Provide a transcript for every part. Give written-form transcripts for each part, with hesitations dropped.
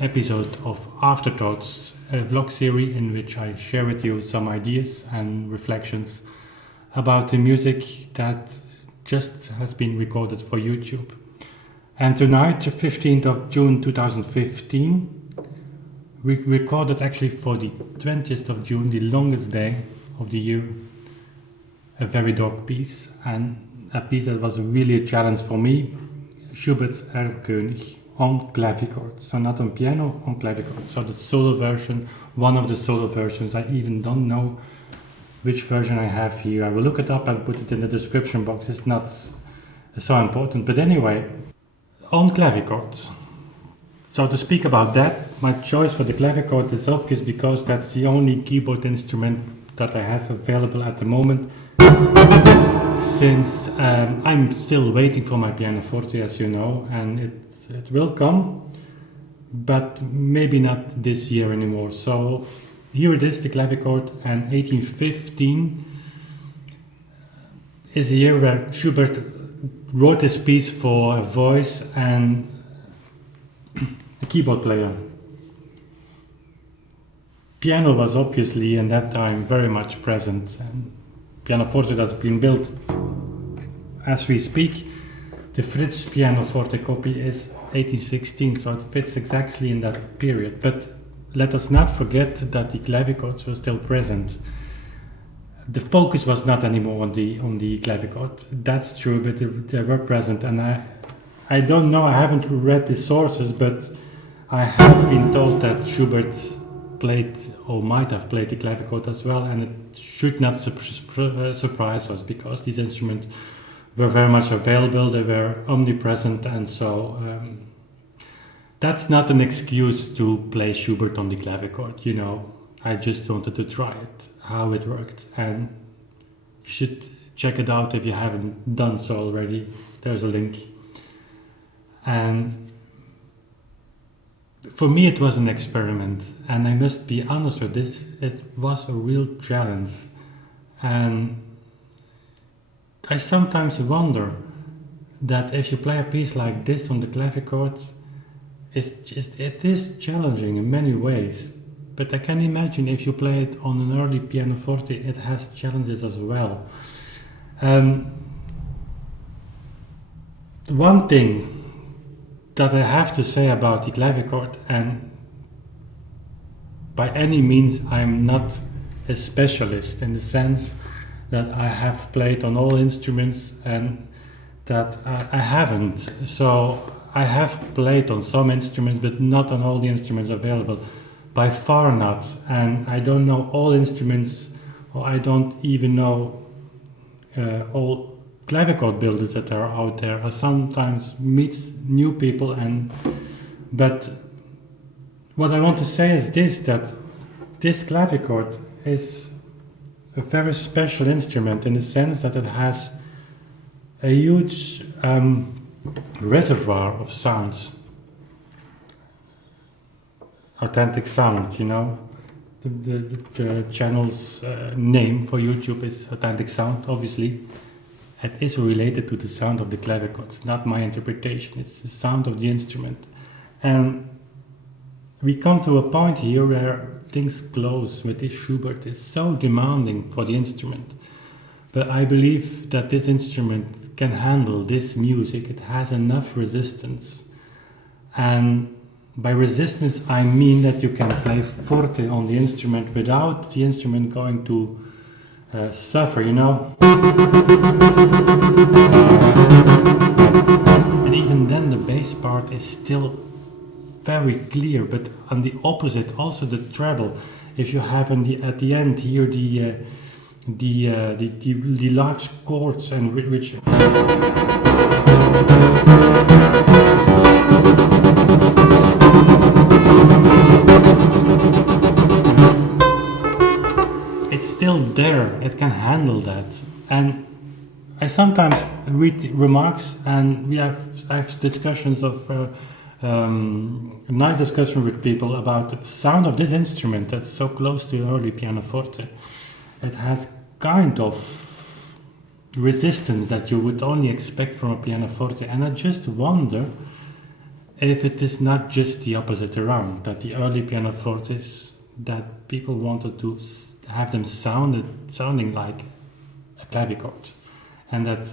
episode of Afterthoughts, a vlog series in which I share with you some ideas and reflections about the music that just has been recorded for YouTube. And tonight, the 15th of June 2015, we recorded actually for the 20th of June, the longest day of the year, a very dark piece, and a piece that was really a challenge for me, Schubert Erlkönig on clavichord. So not on piano, on clavichord. So the solo version, one of the solo versions. I even don't know which version I have here. I will look it up and put it in the description box. It's not so important. But anyway, on clavichord. So to speak about that, my choice for the clavichord is obvious because that's the only keyboard instrument that I have available at the moment. Since I'm still waiting for my pianoforte, as you know, and it will come, but maybe not this year anymore. So here it is, the clavichord, and 1815 is the year where Schubert wrote this piece for a voice and a keyboard player. Piano was obviously in that time very much present, and pianoforte has been built as we speak. The Fritz pianoforte copy is 1816, so it fits exactly in that period. But let us not forget that the clavichords were still present. The focus was not anymore on the clavichord. That's true, but they were present, and I don't know. I haven't read the sources, but I have been told that Schubert played or might have played the clavichord as well, and it should not surprise us because these instruments were very much available, they were omnipresent, and so that's not an excuse to play Schubert on the clavichord, you know. I just wanted to try it, how it worked, and you should check it out if you haven't done so already. There's a link. And for me it was an experiment, and I must be honest with this, it was a real challenge. And I sometimes wonder that if you play a piece like this on the clavichord, it is challenging in many ways. But I can imagine if you play it on an early pianoforte, it has challenges as well. One thing that I have to say about the clavichord, and by any means I'm not a specialist in the sense that I have played on all instruments and that I haven't. So I have played on some instruments, but not on all the instruments available. By far not. And I don't know all instruments, or I don't even know all clavichord builders that are out there. I sometimes meet new people, but what I want to say is this, that this clavichord is a very special instrument in the sense that it has a huge reservoir of sounds, authentic sound, you know. The channel's name for YouTube is Authentic Sound, obviously. It is related to the sound of the clavichord. It's not my interpretation, it's the sound of the instrument. And we come to a point here where things close with this Schubert. It's so demanding for the instrument. But I believe that this instrument can handle this music. It has enough resistance. And by resistance I mean that you can play forte on the instrument without the instrument going to suffer, you know. And even then the bass part is still very clear, but on the opposite, also the treble. If you have at the end here the large chords and which it's still there. It can handle that. And I sometimes read remarks, and I have discussions of nice discussion with people about the sound of this instrument that's so close to early pianoforte. It has kind of resistance that you would only expect from a pianoforte, and I just wonder if it is not just the opposite around, that the early pianofortes, that people wanted to have them sounding like a clavichord, and that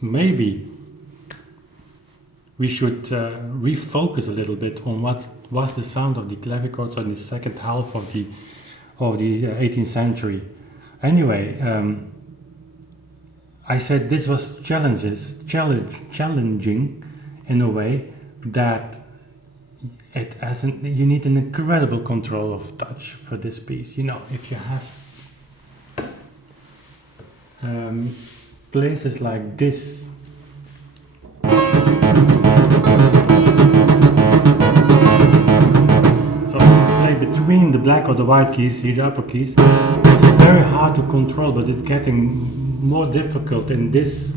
maybe we should refocus a little bit on what was the sound of the clavichords in the second half of the 18th century. Anyway, I said this was challenging in a way that you need an incredible control of touch for this piece. You know, if you have places like this. So play between the black or the white keys, the upper keys. It's very hard to control, but it's getting more difficult in this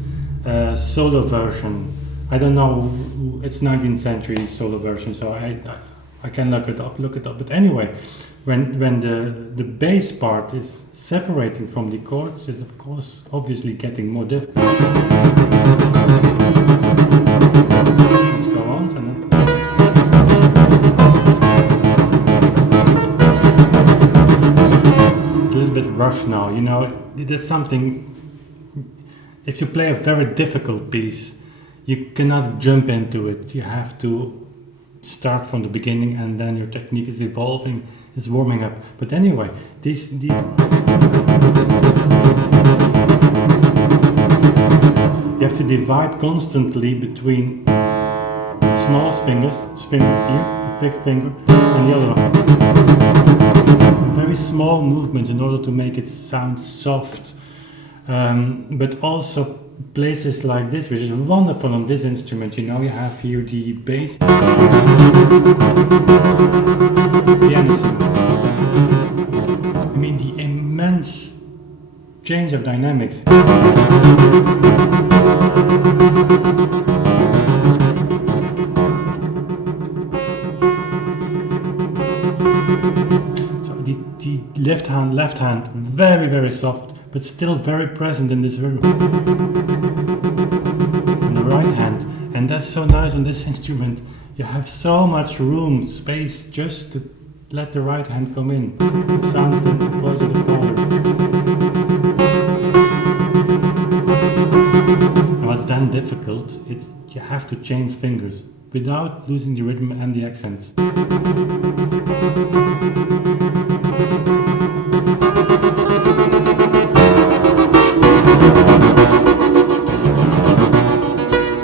solo version. I don't know, it's 19th century solo version, so I can look it up. But anyway, when the bass part is separating from the chords, it's of course obviously getting more difficult. Let's go on. A little bit rough now, you know. That's something. If you play a very difficult piece, you cannot jump into it. You have to start from the beginning, and then your technique is evolving, is warming up. But anyway, these you have to divide constantly between smallest fingers, finger here, the fifth finger, and the other one. Very small movements in order to make it sound soft. But also places like this, which is wonderful on this instrument. You know, you have here the bass, pianism. I mean, the immense change of dynamics. So the left hand, very, very soft, but still very present in this room. On the right hand, and that's so nice on this instrument. You have so much room, space, just to let the right hand come in. The sound that goes in the corner. And what's then difficult, you have to change fingers without losing the rhythm and the accents.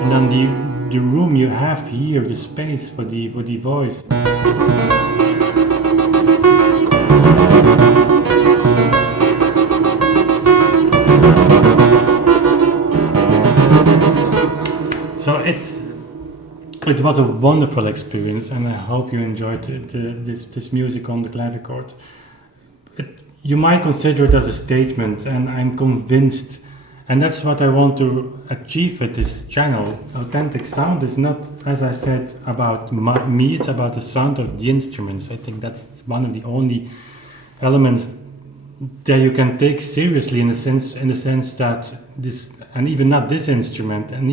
And then the room you have here, the space for the voice. So it was a wonderful experience, and I hope you enjoyed this music on the clavichord. You might consider it as a statement, and I'm convinced, and that's what I want to achieve with this channel. Authentic sound is not, as I said, about me, it's about the sound of the instruments. I think that's one of the only elements that you can take seriously in the sense that this, and even not this instrument, and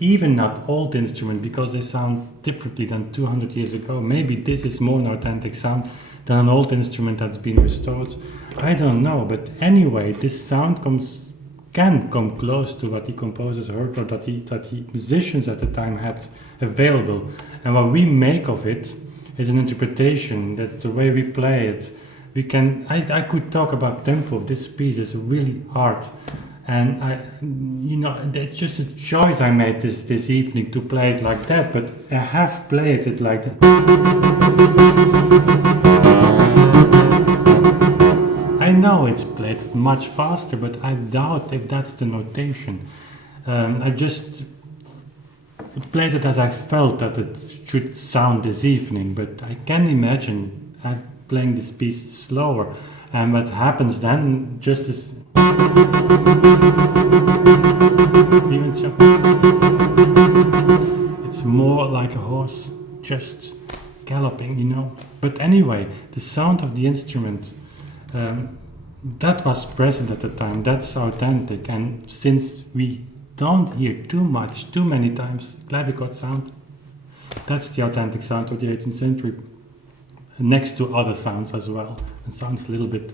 even not old instrument, because they sound differently than 200 years ago. Maybe this is more an authentic sound than an old instrument that's been restored. I don't know, but anyway, this sound can come close to what the composers heard, or that the musicians at the time had available. And what we make of it is an interpretation. That's the way we play it. I could talk about tempo of this piece. It's really hard, and it's just a choice I made this evening to play it like that. But I have played it like that. I know it's played much faster, but I doubt if that's the notation. I just played it as I felt that it should sound this evening, but I can imagine playing this piece slower, and what happens then, just as it's more like a horse just galloping, you know. But anyway, the sound of the instrument, that was present at the time, that's authentic, and since we don't hear too many times clavichord sound, That's the authentic sound of the 18th century, next to other sounds as well. It sounds a little bit,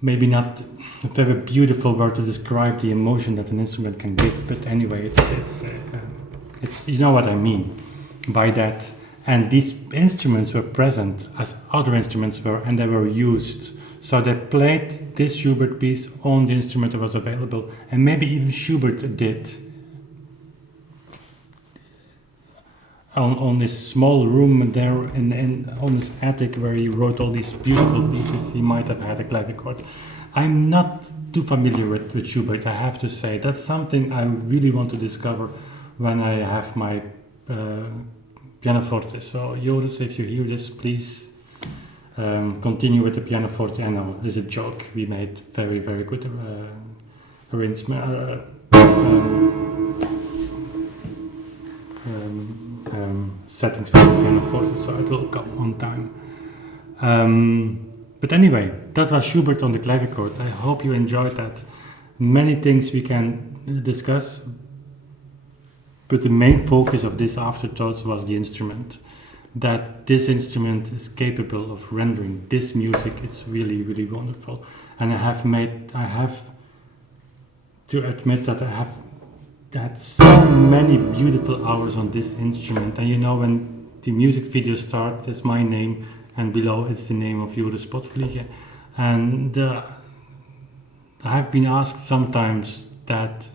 maybe not a very beautiful word to describe the emotion that an instrument can give, but anyway, it's you know what I mean by that. And these instruments were present as other instruments were, and they were used. So they played this Schubert piece on the instrument that was available, and maybe even Schubert did. On this small room there on his attic where he wrote all these beautiful pieces, he might have had a clavichord. I'm not too familiar with Schubert, I have to say. That's something I really want to discover when I have my pianoforte. So Joris, if you hear this, please continue with the pianoforte. I know, it's a joke. We made very, very good arrangement. Settings for the pianoforte, so it will come on time. But anyway, that was Schubert on the clavichord. I hope you enjoyed that. Many things we can discuss, but the main focus of this Afterthoughts was the instrument. That this instrument is capable of rendering this music. It's really, really wonderful. And I have to admit that I have had so many beautiful hours on this instrument. And you know, when the music video starts, there's my name, and below it's the name of Joris Potvliegen. And I have been asked sometimes that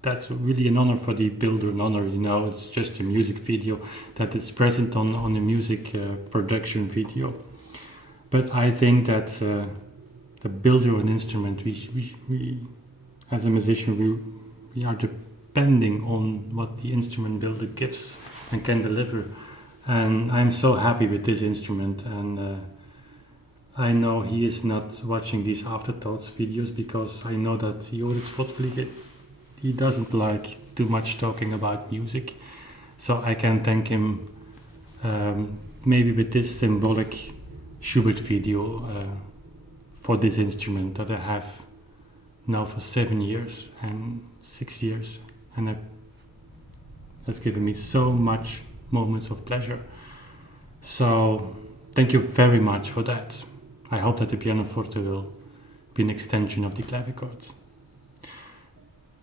that's really an honor for the builder, an honor, you know, it's just a music video, that it's present on the music production video. But I think that the builder of an instrument, we as a musician, we are depending on what the instrument builder gives and can deliver. And I'm so happy with this instrument, and I know he is not watching these Afterthoughts videos, because I know that Joris Potvliegen, he doesn't like too much talking about music. So I can thank him maybe with this symbolic Schubert video for this instrument that I have now for 7 years and 6 years, and that's given me so much moments of pleasure. So thank you very much for that. I hope that the pianoforte will be an extension of the clavichords.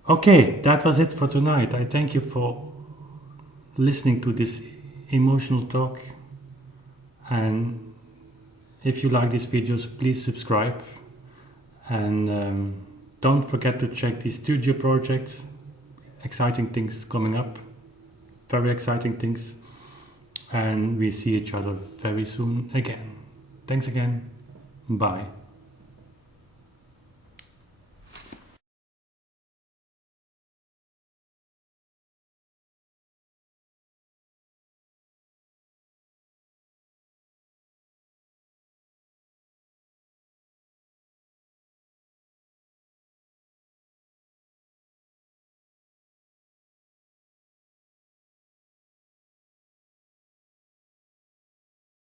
Okay, that was it for tonight. I thank you for listening to this emotional talk, and if you like these videos, please subscribe, and don't forget to check the studio project. Exciting things coming up, very exciting things, and we see each other very soon again. Thanks again, bye.